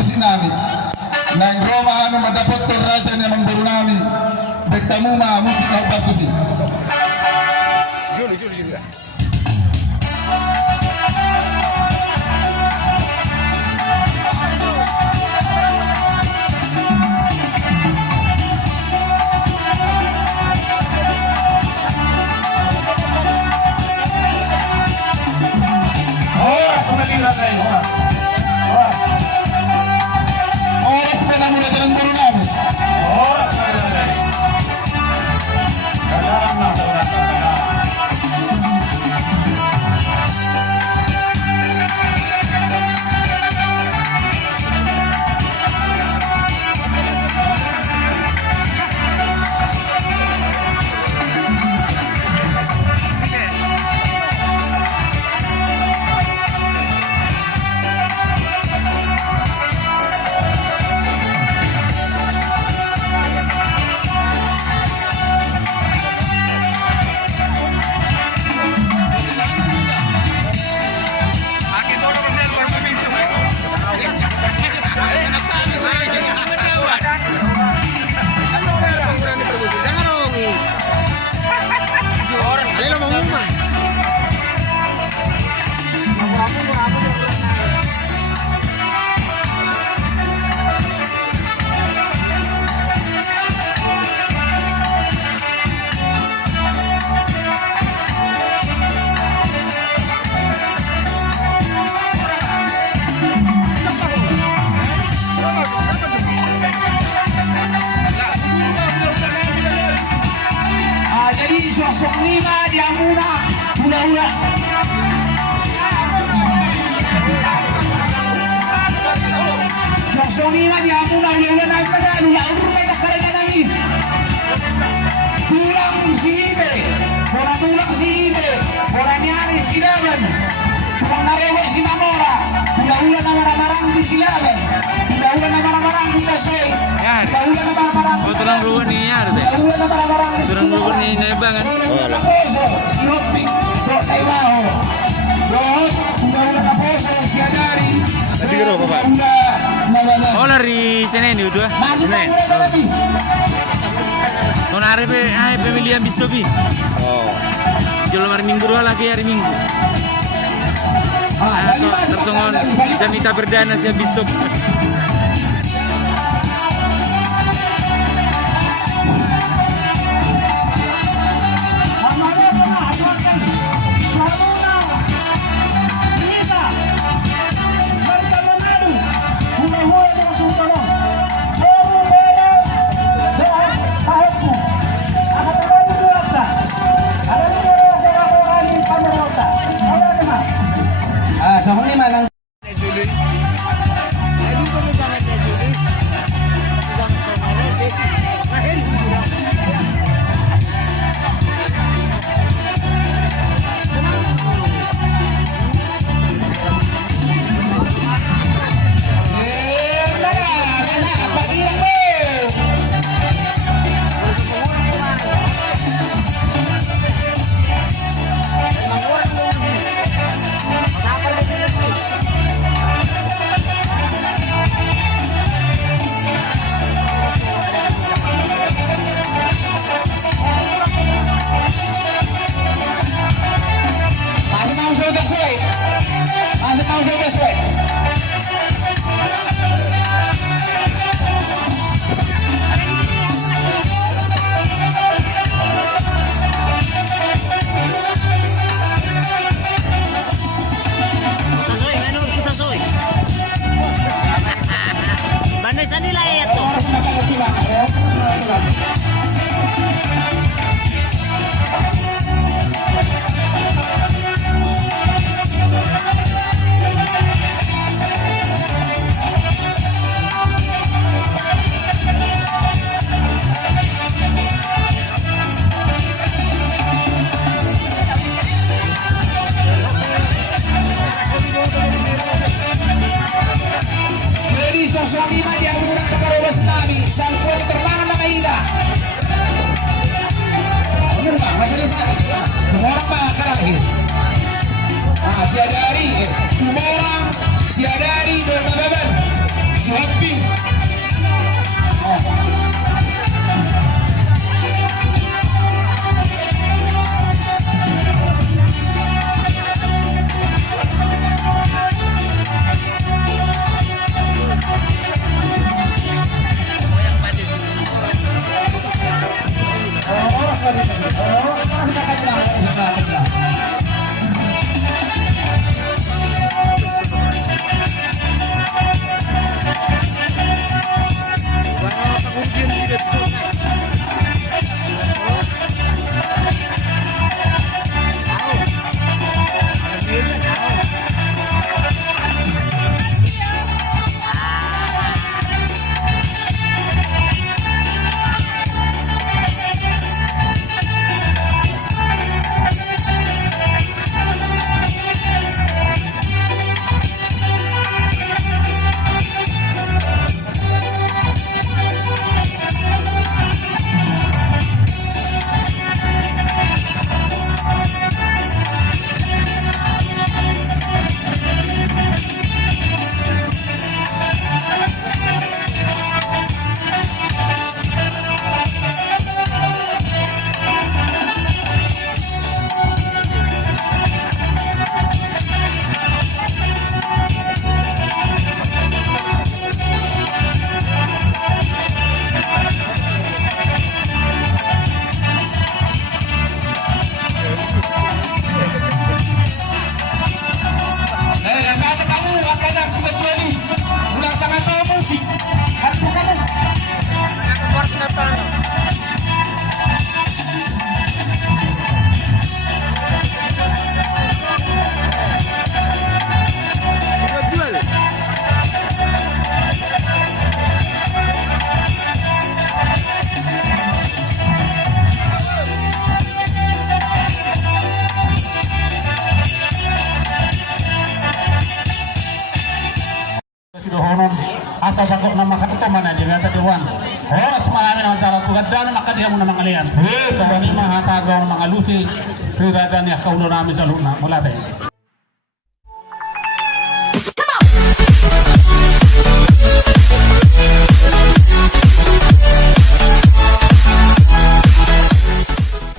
musik nami. Nang Roma anu madapat raja yang memburu nami. Bektamu ma musik na bagusi. Juli. Sosok lima dia mula. Sosok lima dia mula naik pedal ya urut kita kerja lagi. Tulang si Ibe, orang nyari silaban. Tukang narewe si Mamora, udah nama-nama di silaban. Udah nama-nama di Tasoi. Udah nama-nama. Turang ruwet nih ya, turang ruwet nih nebangan. Tadi kira apa Pak? Oh dari Senin itu ah. Senin. Non hari pemilihan bisobi. Oh. Jual hari Minggu dua lagi hari Minggu. Tersongon dan minta berdana si bisop. asa bakok na makatuman na juga tadiwan. Oras marami naman sa tugad na makadiha mo na mga liyan. So, hindi mahatagaw ng mga lusi. Raja niya kaulo namin sa luna. Mula tayo.